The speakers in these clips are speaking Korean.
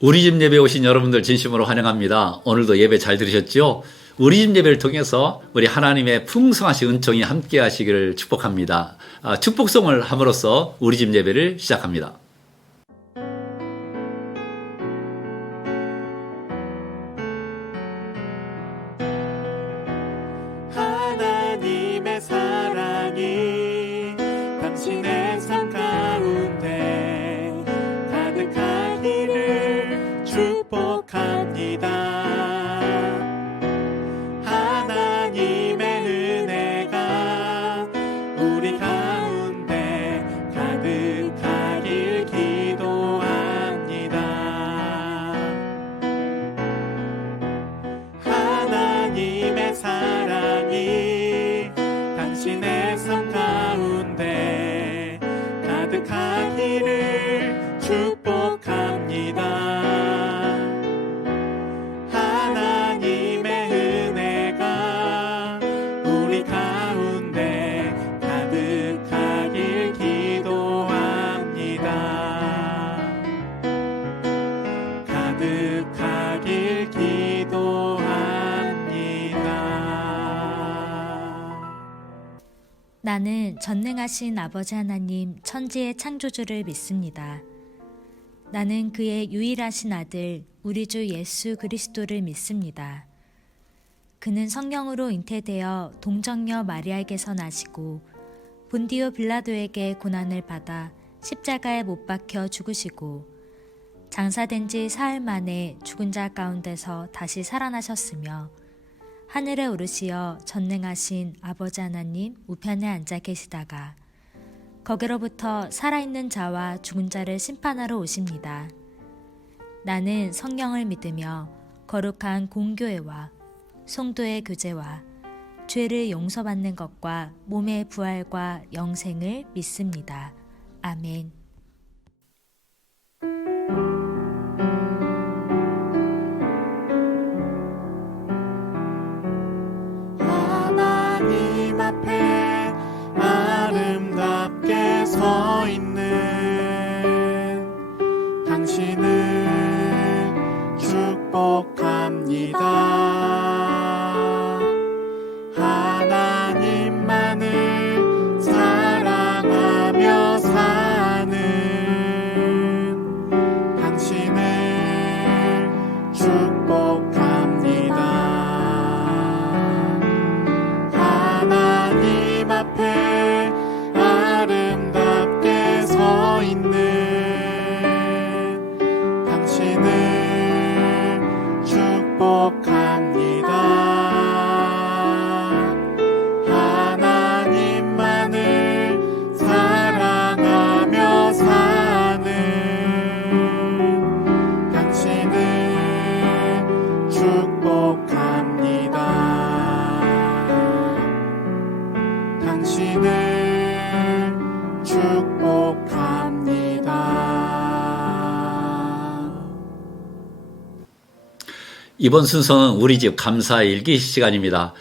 우리 집 예배 오신 여러분들 진심으로 환영합니다. 오늘도 예배 잘 들으셨죠? 우리 집 예배를 통해서 우리 하나님의 풍성하신 은총이 함께 하시기를 축복합니다. 축복송을 함으로써 우리 집 예배를 시작합니다. 하나님의 사랑이 당신의 삶 가운데 가득하기를 축복합니다. 하나님의 은혜가 우리 가운데 가득하길 기도합니다. 하나님의 사랑이 당신의 삶 가운데 가득하기를 축복합니다. 하나님의 은혜가 우리 가운데 가득하길 기도합니다. 가득하길 기도합니다. 나는 전능하신 아버지 하나님 천지의 창조주를 믿습니다. 나는 그의 유일하신 아들 우리 주 예수 그리스도를 믿습니다. 그는 성령으로 잉태되어 동정녀 마리아에게서 나시고 본디오 빌라도에게 고난을 받아 십자가에 못 박혀 죽으시고 장사된 지 사흘 만에 죽은 자 가운데서 다시 살아나셨으며 하늘에 오르시어 전능하신 아버지 하나님 우편에 앉아 계시다가 거기로부터 살아있는 자와 죽은 자를 심판하러 오십니다. 나는 성령을 믿으며 거룩한 공교회와 성도의 교제와 죄를 용서받는 것과 몸의 부활과 영생을 믿습니다. 아멘. 하나님 앞에 아름답게 서 있는 당신을 축복합니다. 하나님만을 사랑하며 사는 당신을 축복합니다. 하나님 앞에 아름답게 서 있는 당신을 축복합니다. 하나님만을 사랑하며 사는 당신을 축복합니다. 당신을 축복합니다. 이번 순서는 우리 집 감사 일기 시간입니다.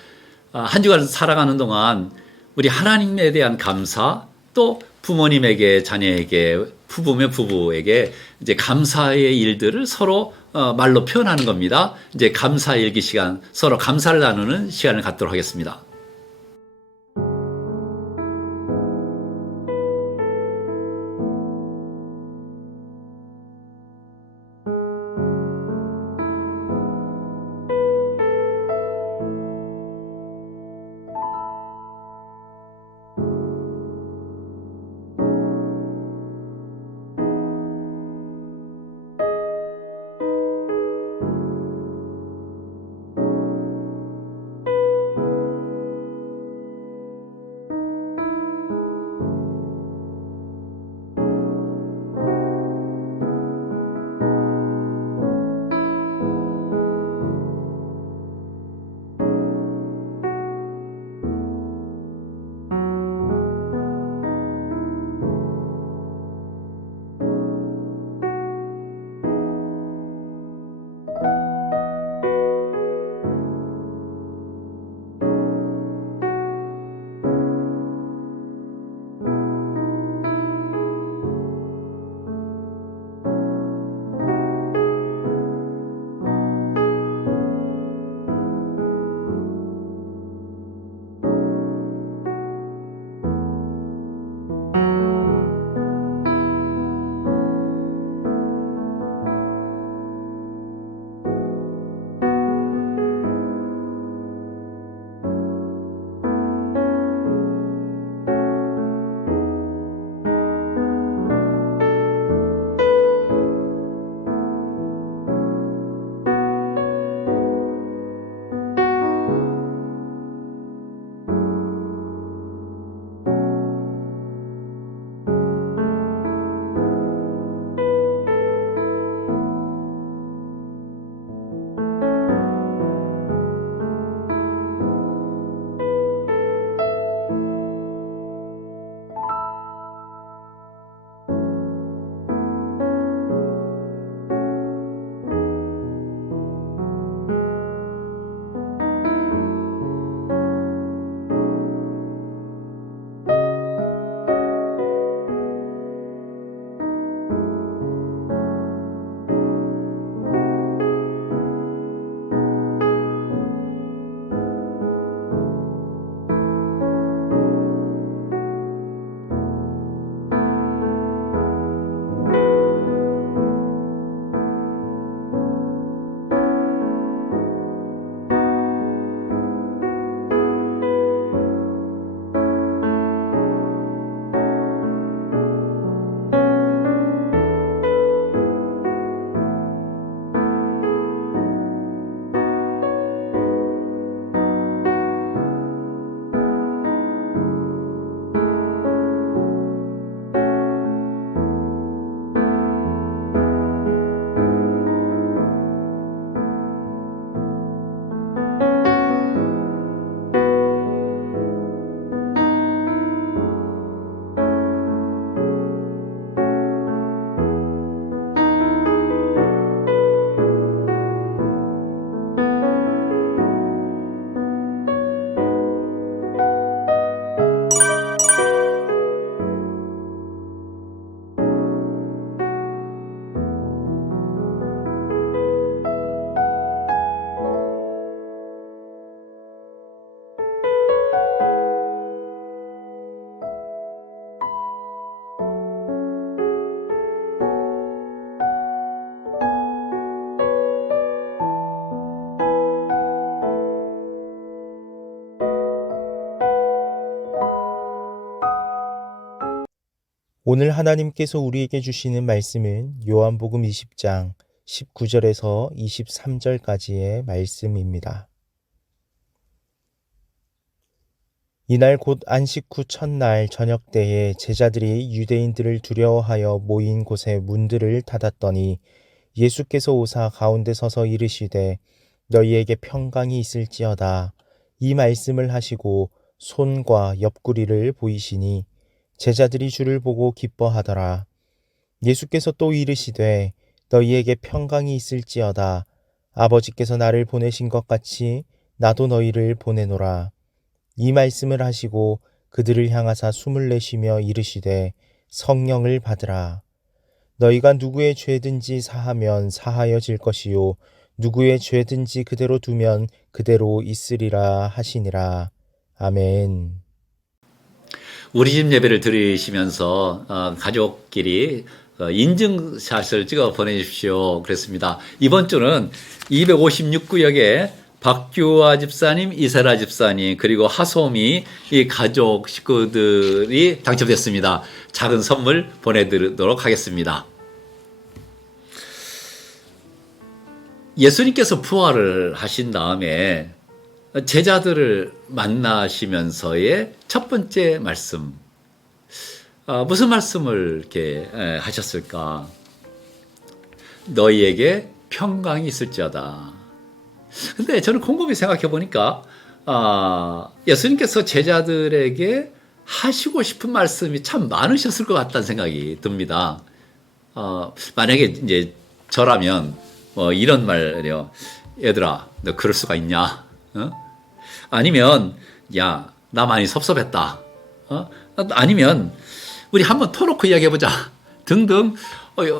한 주간 살아가는 동안 우리 하나님에 대한 감사, 또 부모님에게, 자녀에게, 부부면 부부에게 이제 감사의 일들을 서로 말로 표현하는 겁니다. 이제 감사 일기 시간, 서로 감사를 나누는 시간을 갖도록 하겠습니다. 오늘 하나님께서 우리에게 주시는 말씀은 요한복음 20장 19절에서 23절까지의 말씀입니다. 이날 곧 안식 후 첫날 저녁 때에 제자들이 유대인들을 두려워하여 모인 곳에 문들을 닫았더니 예수께서 오사 가운데 서서 이르시되 너희에게 평강이 있을지어다. 이 말씀을 하시고 손과 옆구리를 보이시니 제자들이 주를 보고 기뻐하더라. 예수께서 또 이르시되 너희에게 평강이 있을지어다. 아버지께서 나를 보내신 것 같이 나도 너희를 보내노라. 이 말씀을 하시고 그들을 향하사 숨을 내쉬며 이르시되 성령을 받으라. 너희가 누구의 죄든지 사하면 사하여질 것이요 누구의 죄든지 그대로 두면 그대로 있으리라 하시니라. 아멘. 우리 집 예배를 들으시면서 가족끼리 인증샷을 찍어 보내주십시오. 그랬습니다. 이번 주는 256구역에 박규화 집사님, 이세라 집사님, 그리고 하소미 이 가족 식구들이 당첨됐습니다. 작은 선물 보내드리도록 하겠습니다. 예수님께서 부활을 하신 다음에 제자들을 만나시면서의 첫 번째 말씀, 무슨 말씀을 이렇게 하셨을까? 너희에게 평강이 있을지어다. 근데 저는 곰곰이 생각해 보니까 예수님께서 제자들에게 하시고 싶은 말씀이 참 많으셨을 것 같다는 생각이 듭니다. 만약에 이제 저라면 이런 말이요. 얘들아, 너 그럴 수가 있냐? 아니면 야, 나 많이 섭섭했다. 아니면 우리 한번 터놓고 이야기해보자. 등등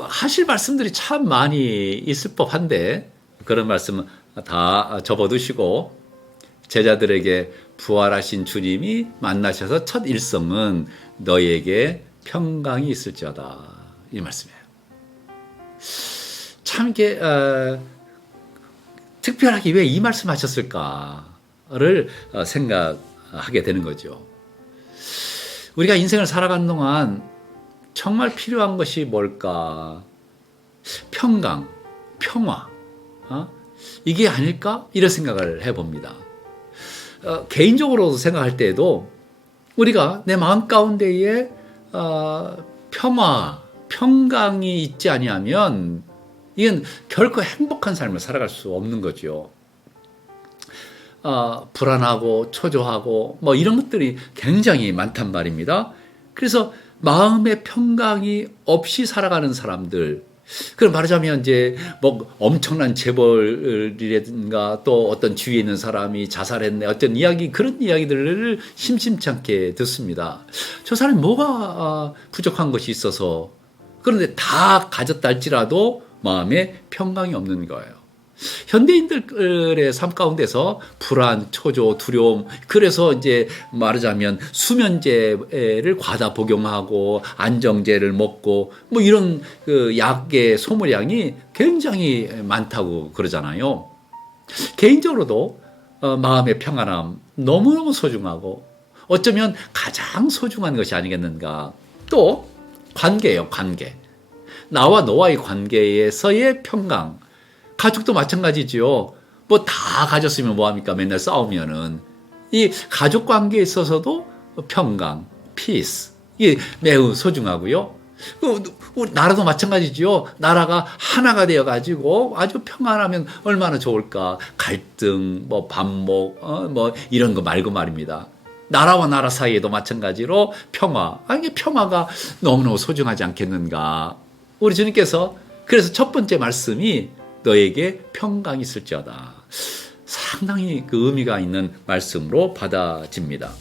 하실 말씀들이 참 많이 있을 법한데 그런 말씀은 다 접어두시고 제자들에게 부활하신 주님이 만나셔서 첫 일성은 너희에게 평강이 있을지어다. 이 말씀이에요. 참 이게 특별하게 왜 이 말씀 하셨을까를 생각하게 되는 거죠. 우리가 인생을 살아가는 동안 정말 필요한 것이 뭘까? 평강, 평화, 이게 아닐까? 이런 생각을 해봅니다. 개인적으로 생각할 때에도 우리가 내 마음 가운데에 평화, 평강이 있지 아니하면 이건 결코 행복한 삶을 살아갈 수 없는 거죠. 불안하고 초조하고 뭐 이런 것들이 굉장히 많단 말입니다. 그래서 마음의 평강이 없이 살아가는 사람들, 그럼 말하자면 이제 뭐 엄청난 재벌이라든가 또 어떤 주위에 있는 사람이 자살했네, 어떤 이야기, 그런 이야기들을 심심치 않게 듣습니다. 저 사람이 뭐가 부족한 것이 있어서, 그런데 다 가졌다 할지라도 마음에 평강이 없는 거예요. 현대인들의 삶 가운데서 불안, 초조, 두려움, 그래서 이제 말하자면 수면제를 과다 복용하고 안정제를 먹고 뭐 이런 그 약의 소모량이 굉장히 많다고 그러잖아요. 개인적으로도 마음의 평안함 너무너무 소중하고 어쩌면 가장 소중한 것이 아니겠는가. 또 관계예요, 관계. 나와 너와의 관계에서의 평강. 가족도 마찬가지죠. 뭐 다 가졌으면 뭐합니까? 맨날 싸우면은. 이 가족 관계에 있어서도 평강, 피스. 이게 매우 소중하고요. 나라도 마찬가지죠. 나라가 하나가 되어가지고 아주 평안하면 얼마나 좋을까. 갈등, 뭐 반목, 뭐 이런 거 말고 말입니다. 나라와 나라 사이에도 마찬가지로 평화. 이게 평화가 너무너무 소중하지 않겠는가. 우리 주님께서 그래서 첫 번째 말씀이 너에게 평강이 있을지어다. 상당히 그 의미가 있는 말씀으로 받아집니다.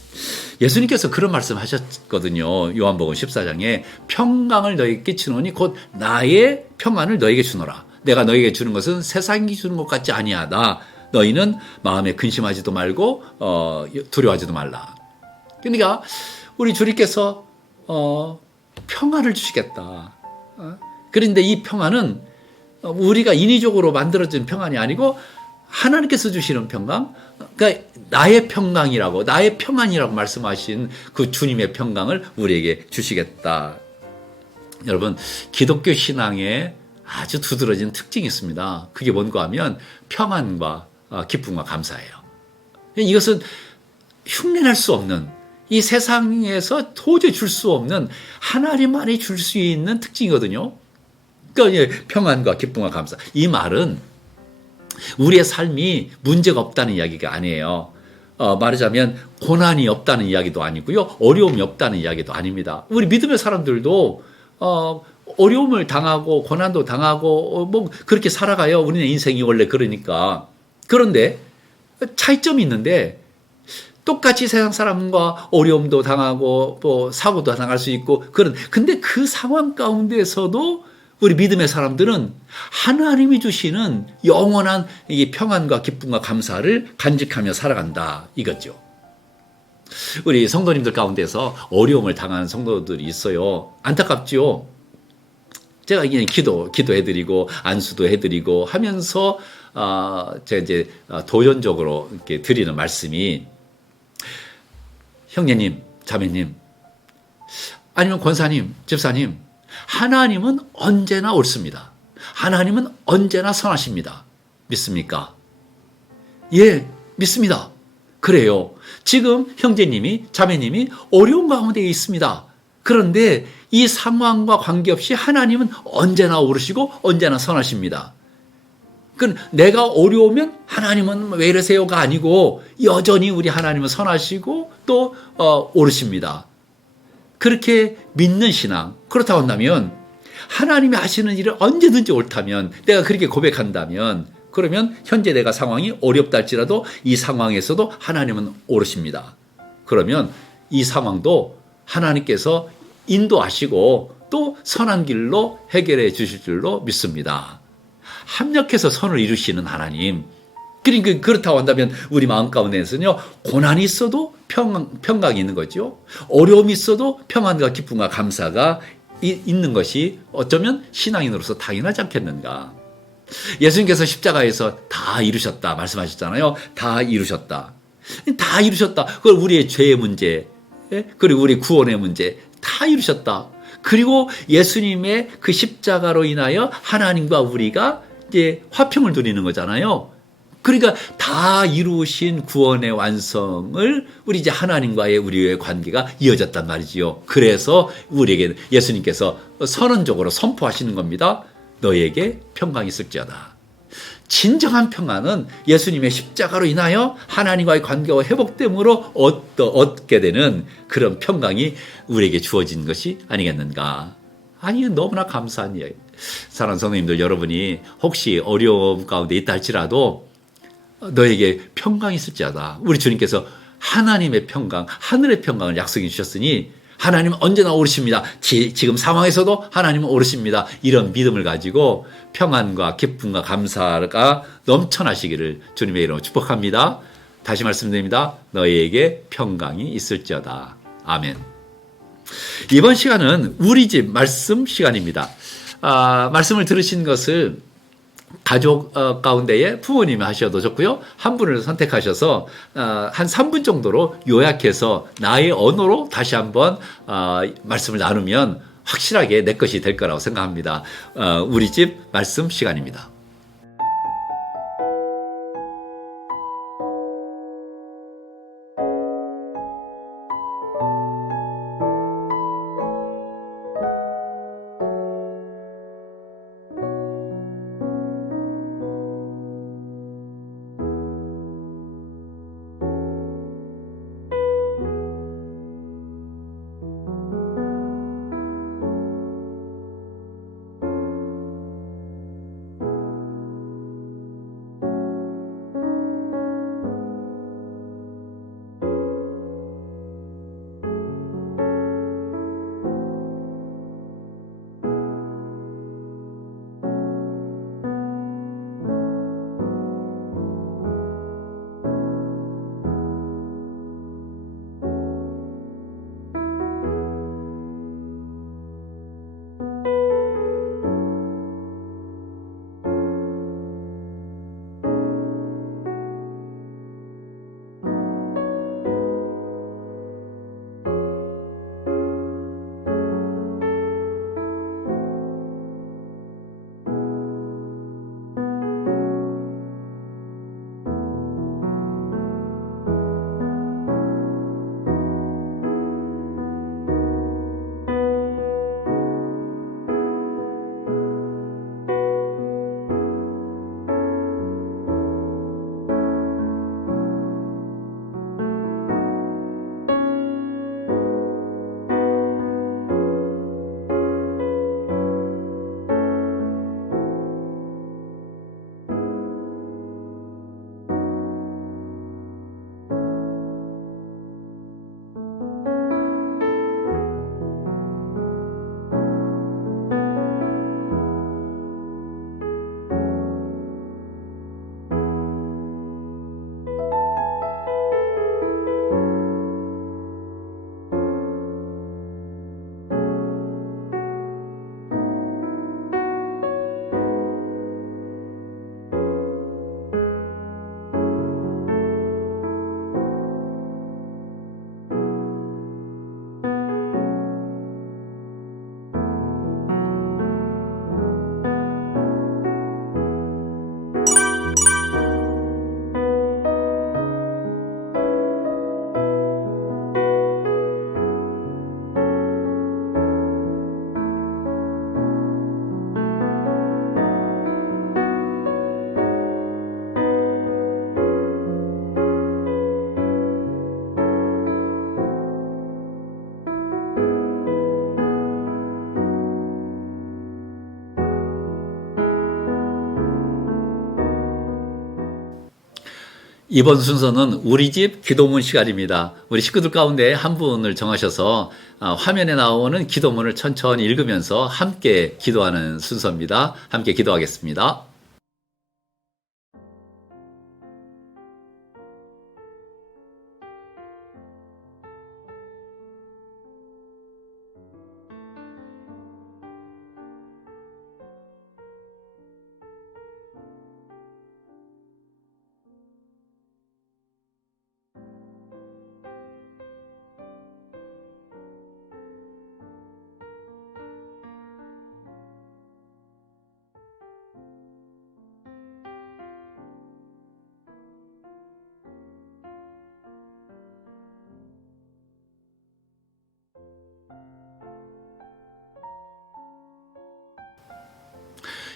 예수님께서 그런 말씀 하셨거든요. 요한복음 14장에 평강을 너에게 끼치노니 곧 나의 평안을 너에게 주노라. 내가 너에게 주는 것은 세상이 주는 것 같지 아니하다. 너희는 마음에 근심하지도 말고 두려워하지도 말라. 그러니까 우리 주님께서 평안을 주시겠다. 그런데 이 평안은 우리가 인위적으로 만들어진 평안이 아니고 하나님께서 주시는 평강, 그러니까 나의 평강이라고, 나의 평안이라고 말씀하신 그 주님의 평강을 우리에게 주시겠다. 여러분, 기독교 신앙에 아주 두드러진 특징이 있습니다. 그게 뭔가 하면 평안과 기쁨과 감사예요. 이것은 흉내낼 수 없는, 이 세상에서 도저히 줄 수 없는 하나님만이 줄 수 있는 특징이거든요. 그러니까 평안과 기쁨과 감사. 이 말은 우리의 삶이 문제가 없다는 이야기가 아니에요. 말하자면 고난이 없다는 이야기도 아니고요. 어려움이 없다는 이야기도 아닙니다. 우리 믿음의 사람들도 어려움을 당하고 고난도 당하고 뭐 그렇게 살아가요. 우리는 인생이 원래 그러니까. 그런데 차이점이 있는데 똑같이 세상 사람과 어려움도 당하고 또 사고도 당할 수 있고 근데 그 상황 가운데서도 우리 믿음의 사람들은 하나님이 주시는 영원한 이 평안과 기쁨과 감사를 간직하며 살아간다 이거죠. 우리 성도님들 가운데서 어려움을 당하는 성도들이 있어요. 안타깝죠. 제가 이게 기도해드리고 안수도 해드리고 하면서 제가 이제 도전적으로 이렇게 드리는 말씀이, 형제님, 자매님, 아니면 권사님, 집사님, 하나님은 언제나 옳습니다. 하나님은 언제나 선하십니다. 믿습니까? 예, 믿습니다. 그래요. 지금 형제님이, 자매님이 어려운 가운데 있습니다. 그런데 이 상황과 관계없이 하나님은 언제나 옳으시고 언제나 선하십니다. 내가 어려우면 하나님은 왜 이러세요가 아니고 여전히 우리 하나님은 선하시고 또 옳으십니다. 그렇게 믿는 신앙, 그렇다고 한다면 하나님이 하시는 일을 언제든지 옳다면, 내가 그렇게 고백한다면, 그러면 현재 내가 상황이 어렵다 할지라도 이 상황에서도 하나님은 옳으십니다. 그러면 이 상황도 하나님께서 인도하시고 또 선한 길로 해결해 주실 줄로 믿습니다. 합력해서 선을 이루시는 하나님. 그러니까 그렇다고 한다면 우리 마음 가운데에서는요, 고난이 있어도 평강이 있는 거죠. 어려움이 있어도 평안과 기쁨과 감사가 있는 것이 어쩌면 신앙인으로서 당연하지 않겠는가. 예수님께서 십자가에서 다 이루셨다 말씀하셨잖아요. 다 이루셨다. 다 이루셨다. 그걸 우리의 죄의 문제, 그리고 우리 구원의 문제 다 이루셨다. 그리고 예수님의 그 십자가로 인하여 하나님과 우리가 이제 화평을 누리는 거잖아요. 그러니까 다 이루신 구원의 완성을 우리 이제 하나님과의 우리의 관계가 이어졌단 말이지요. 그래서 우리에게 예수님께서 선언적으로 선포하시는 겁니다. 너희에게 평강이 있을지어다. 진정한 평안은 예수님의 십자가로 인하여 하나님과의 관계가 회복됨으로 얻게 되는 그런 평강이 우리에게 주어진 것이 아니겠는가. 아니, 너무나 감사한 이야기. 사랑하는 성도님들, 여러분이 혹시 어려움 가운데 있다 할지라도 너에게 평강이 있을지어다. 우리 주님께서 하나님의 평강, 하늘의 평강을 약속해 주셨으니 하나님은 언제나 옳으십니다. 지금 상황에서도 하나님은 옳으십니다. 이런 믿음을 가지고 평안과 기쁨과 감사가 넘쳐나시기를 주님의 이름으로 축복합니다. 다시 말씀드립니다. 너희에게 평강이 있을지어다. 아멘. 이번 시간은 우리 집 말씀 시간입니다. 말씀을 들으신 것을 가족 가운데에 부모님이 하셔도 좋고요. 한 분을 선택하셔서 한 3분 정도로 요약해서 나의 언어로 다시 한번 말씀을 나누면 확실하게 내 것이 될 거라고 생각합니다. 우리 집 말씀 시간입니다. 이번 순서는 우리 집 기도문 시간입니다. 우리 식구들 가운데 한 분을 정하셔서 화면에 나오는 기도문을 천천히 읽으면서 함께 기도하는 순서입니다. 함께 기도하겠습니다.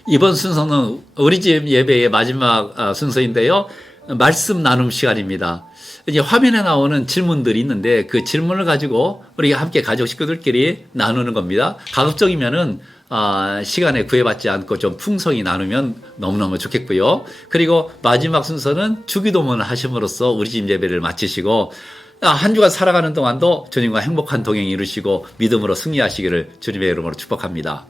이번 순서는 우리 집 예배의 마지막 순서인데요. 말씀 나눔 시간입니다. 이제 화면에 나오는 질문들이 있는데 그 질문을 가지고 우리가 함께 가족 식구들끼리 나누는 겁니다. 가급적이면은 시간에 구애받지 않고 좀 풍성히 나누면 너무너무 좋겠고요. 그리고 마지막 순서는 주기도문을 하심으로써 우리 집 예배를 마치시고 한 주간 살아가는 동안도 주님과 행복한 동행 이루시고 믿음으로 승리하시기를 주님의 이름으로 축복합니다.